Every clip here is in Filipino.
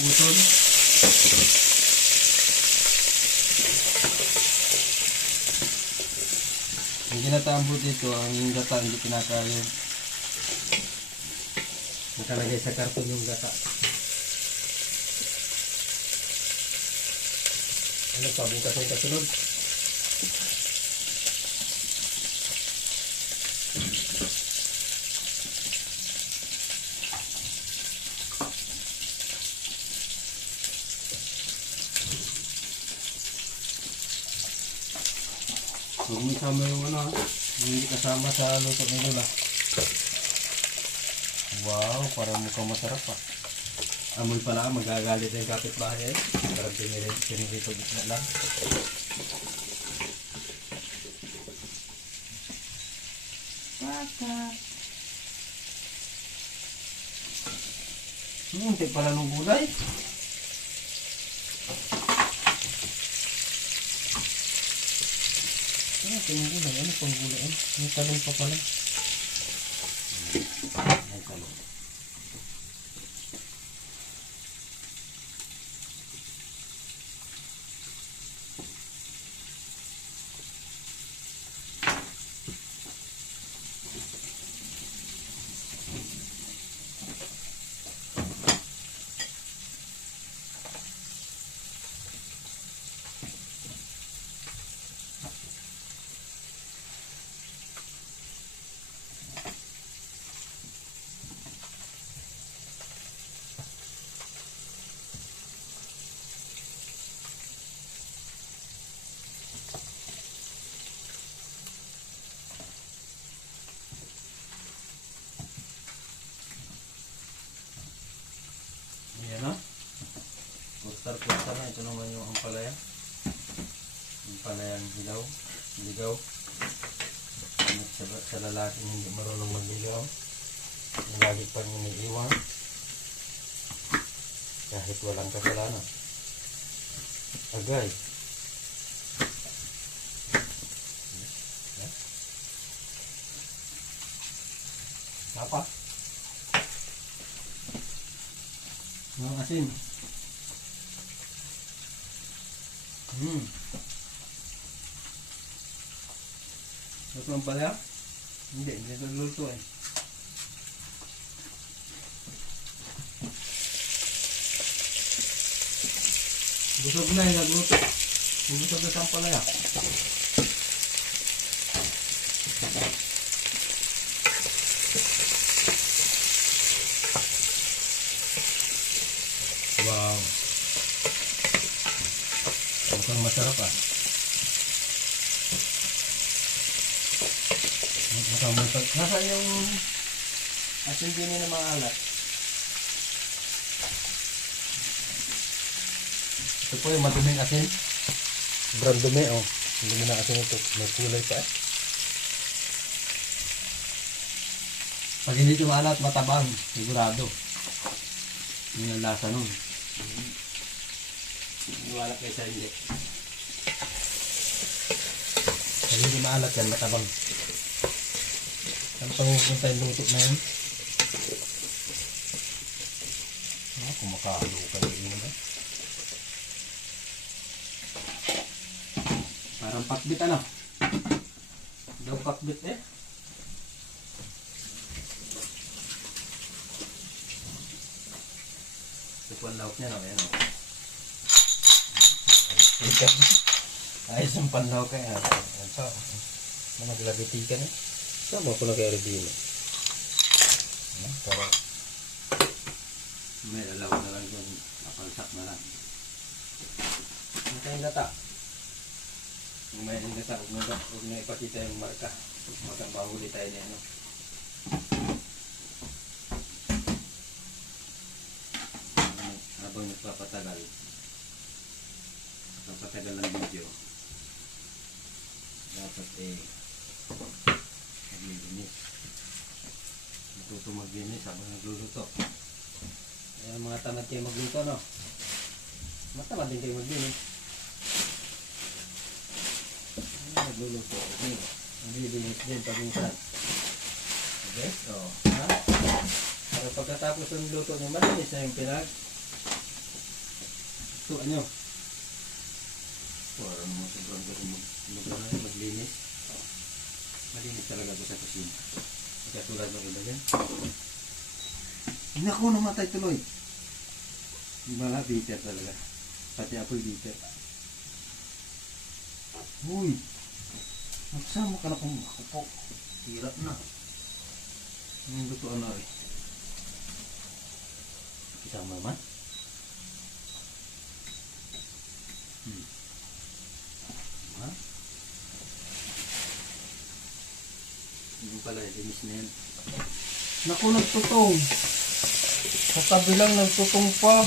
Putol. Yung ginataambot dito, ang gata hindi kinakain. Nakalagay sa karton yung gata. Ano pa, bukas ay kasunod? Huwag mo isama yung ano, hindi kasama sa luto ni Lola. Wow, parang mukhang masarap pa. Amoy pala, magagalit yung kapitbahay. Parang pinirito na lang. Hindi pala ng gulay. Ano gulay? Ano pang gulay? May talong pa pala. May talong. Ayan na. Pustar-pustar na. Ito naman yung ampalaya. Ampalayang hilaw. Ligaw. Sa lalaking hindi marunong magligaw. Lagi pang iniiwan. Kahit walang kasalanan. Agay. Apa? Ang asin. Ito ang pala? Hindi ito luto eh. Busog na yung nagluto. Busog na sa palaya. Wow. Mukhang masarap ah. Mukhang masarap. Nasaan yung asin din na mga alat? Ito po yung maduming asin. Brand dumi oh. Dumi na asin ito. May kulay pa eh. Pag hindi yung alat matabang. Sigurado. Yung lasa nun. Iwala kayo sa hindi. Pag hindi maalat yan, matabang. Saan pangupunta yung luto na yun? Kumakalo ka na yun eh. Parang pakbit ano? Daw pakbit eh. Tupuan lauk niya no? Ayan o. Ayos yung panlaw kaya. So, maglagitikan eh. Saan mo ko nag-aerobino? Para may alaw na lang doon. Napalsak na lang. Matay gata. Kung may gata, huwag na ipakita yung marka. Magkabahuli tayo niya. No? Habang nagpapatagal ng video dapat maglinis, matuto maglinis habang nagluluto. Ayan mga tamad kayo magluto no? Matamad din kayo maglinis. Nagluluto okay. Maglinis din pag minsan. Okay? So, ha? Para pagkatapos ng luto nyo malinis na yung pinag gusto nyo. Para naman sobrang galing maglinis. Malinis talaga ko sa kusina. Katulad ng iba yan. Naku, namatay tuloy. Mga bitter talaga. Pati apoy bitter. Uy! Magsama ka na kung makupok. Hirap na. Ang lutuan na rin. Isama naman. Ha? Hindi pala, linis na yan. Naku, nagtutong. Sa kabilang nagtutong pa.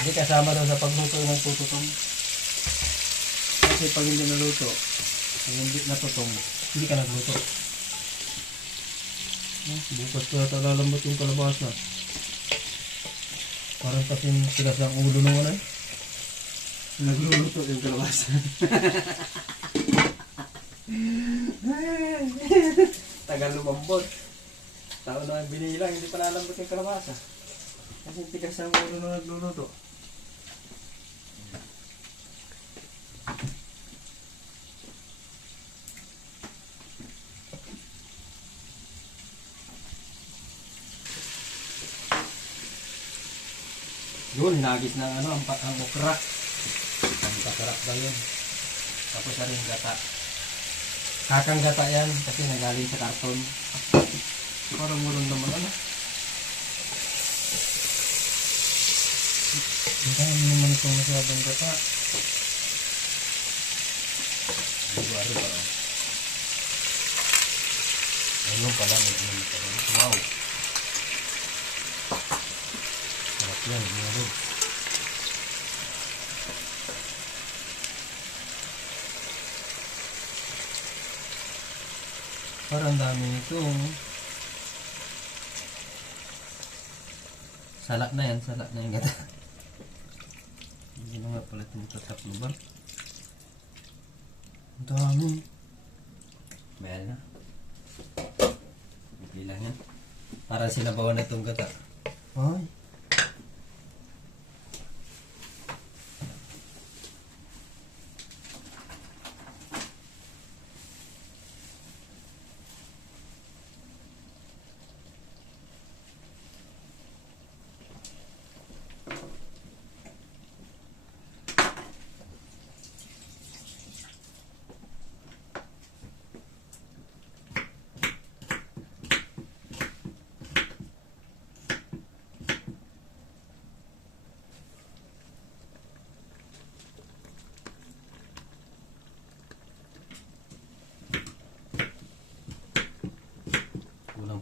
Hindi kasama daw sa pagluto yung nagtututong. Kasi pag hindi naluto, pag hindi natutong, hindi ka nagluto. Bukas ko nata lalambot yung kalabasa. Parang kasing tigas ng ulo ng ano eh. Nagluluto yung kalabasa. Tagal lumambot. Taon na binilang, hindi pa lalambot yung kalabasa. Kasi tigas ng ulo ng nagluluto. Yun, hinagis ng ano, ang okra. Ang kasarap daw yun. Tapos na rin gata. Kakang gata yan kasi nagaling sa karton. Parang mulong naman ano. Hindi naman itong masyadong gata. Ano ba? Ayun pala, may inom pa rin. Wow! Sarap yan, mga lord. Parang dami nito. Salak na yan, salak na yung gata. Hindi na nga pala tumutatap na ba? Ang dami. Mayroon na. Okay lang yan. Parang sinabawan na itong gata. Ay.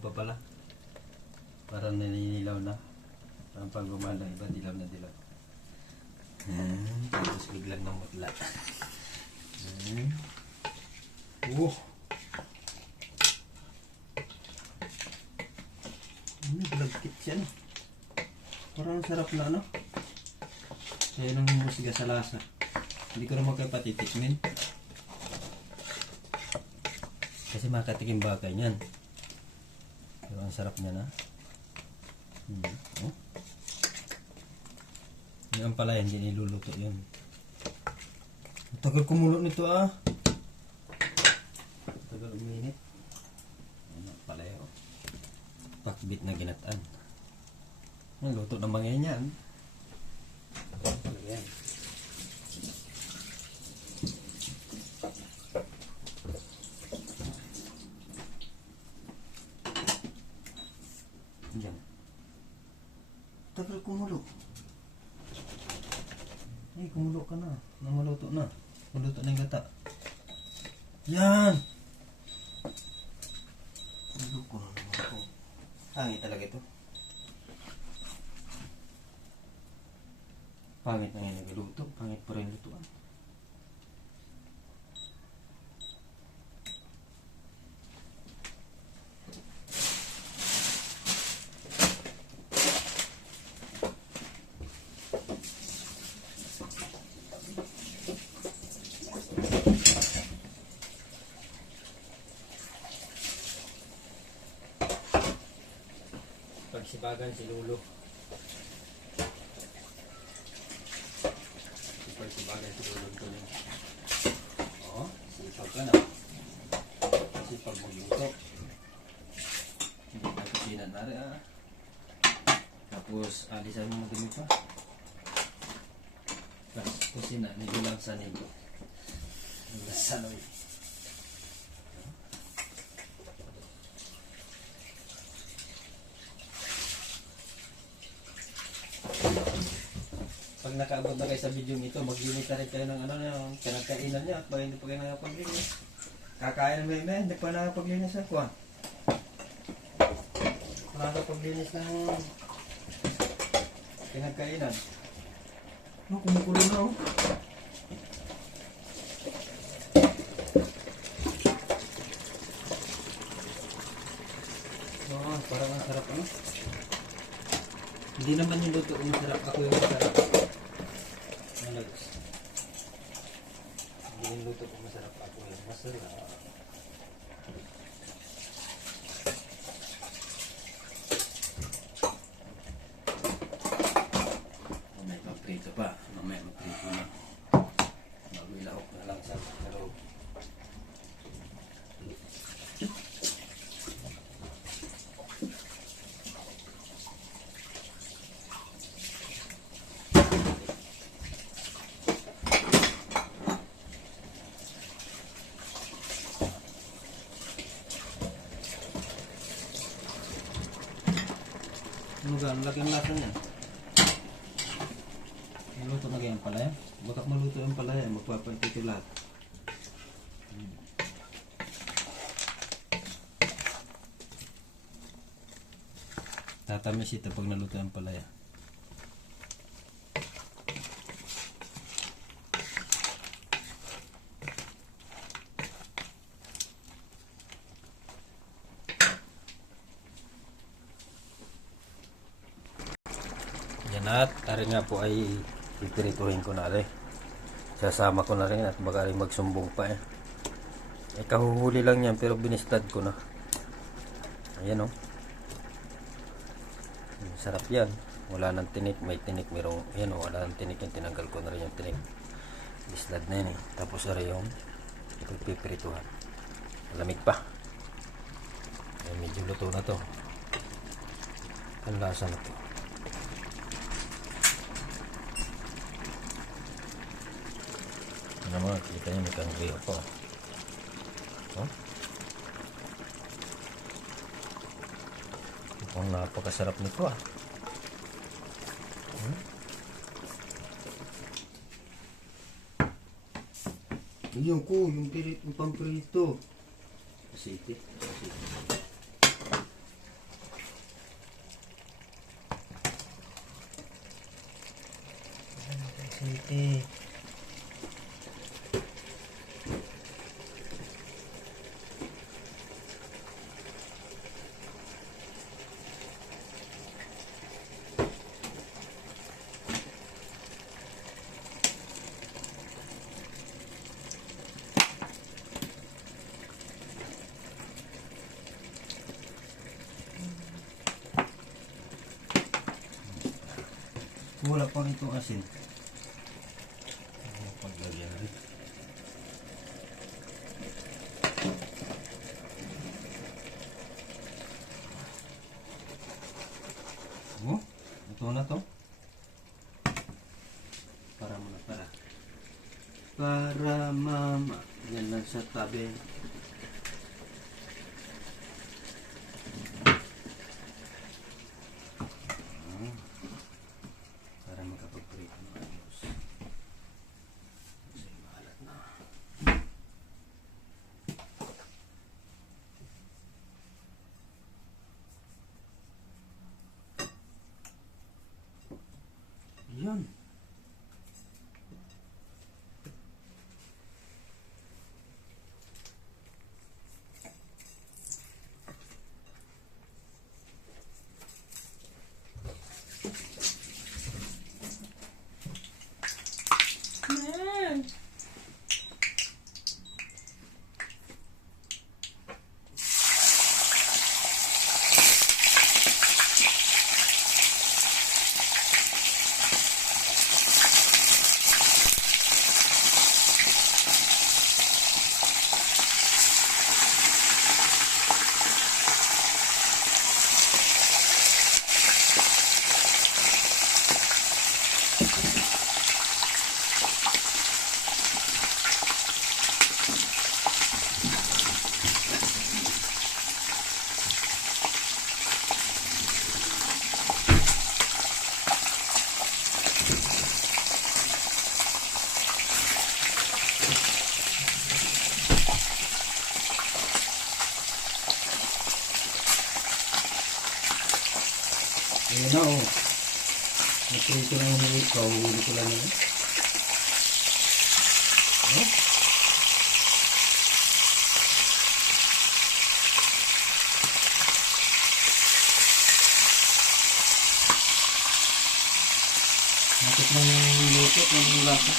Pa pala parang naninilaw na parang pag gumala iba dilaw na dilaw tapos biglang namutla balagkit siya no? Parang sarap na ano kaya nang humusiga sa lasa hindi ko naman kayo patitikmin kasi makatikim bagay niyan. Pero ang sarap niya na. Oh. Yan pala, hindi niluluto yun. Ang tagal kumulo nito ah. Ang tagal uminit. Ano pala yun. Pakbit na ginataan. Ang luto ng mga yan. Yan. Yan. Tagal kumulo. Ay, kumulo ka na. Namaluto na. Maluto na yung gata. Yan! Maluto na naman ito. Pangit talaga ito. Pangit na yung nagluto. Pangit pa rin lutuan. Pagsibagan si Lolo. Sipag sa bagay tulong ko niya. Oo, sipag ka na. Sipag magluto. Hindi na kusinan na rin ah. Tapos alisan mo dumi pa. Tapos kusina, medyo lang sanin ko. Nasanoy. Pag nakaabot na kayo sa video nito, mag-unit na rin kayo ng ano yung pinagkainan niya. Pag hindi pa kayo nakapaglinis. Kakain na may hindi pa nakapaglinis ako ah. Nakapaglinis ng pinagkainan. Oh, kumukulo na oh. Oh, parang ang sarap ano. Hindi naman yung luto masarap. Ako yung masarap. Malagas. Hindi yung luto ko masarap. Ako yung masarap. Mamaya magprito pa. Mamaya magprito na. Bago ilahok na lang sa loob. Ano ga? Ang laki ang lasa niya. Maluto na kaya ang palaya? Bakit maluto ang palaya? Magpapantito lahat. Tatamis ito pag naluto ang palaya. Yan at ari nga po ay pipirituhin ko na rin. Sasama ko na rin at baka rin magsumbong pa eh. Kahuhuli lang yan pero binistad ko na. Ayan o. Sarap yan. Wala nang tinik. May tinik. Merong, ayan o. Wala nang tinik yung tinanggal ko na rin yung tinik. Bislad na yan eh. Tapos ari yung pipirituhan. Malamig pa. Ay, medyo luto na to. Ang lasa na to. Ano mo, kita nyo may kangriyo po. Oh? Mukhang napakasarap nito ah. Yung ko, yung pampirito. Asiti. Asiti. Wala pang itong asin. Paglagyan rin. Oh, ito na to. Para muna, para. Para mama. Yan lang sa tabi. Yan. Ayan na oh. Naprito na yung huli ko. Huli ko lang yun. Oh. Nakit na yung luto. Yung lasa.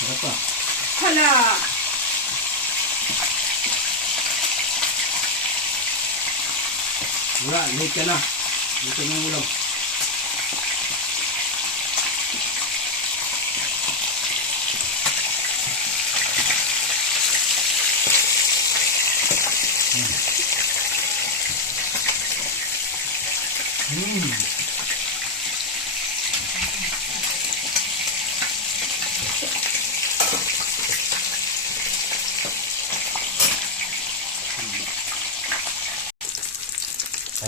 Sarap pa. Hala! Wala, late ka na. Luto ng ulam.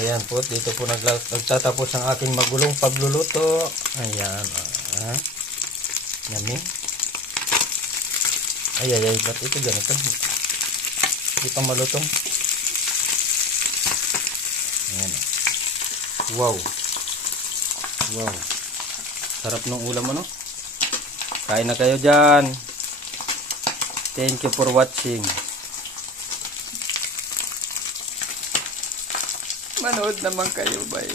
Ayan po, dito po nagtatapos ang aking magulong pagluluto. Ayan, yummy. Ay, ba't ito ganito? Hindi pa malutong. Ayan. Wow. Wow. Sarap ng ulam ano? Kain na kayo dyan. Thank you for watching. Manood naman kayo, bye.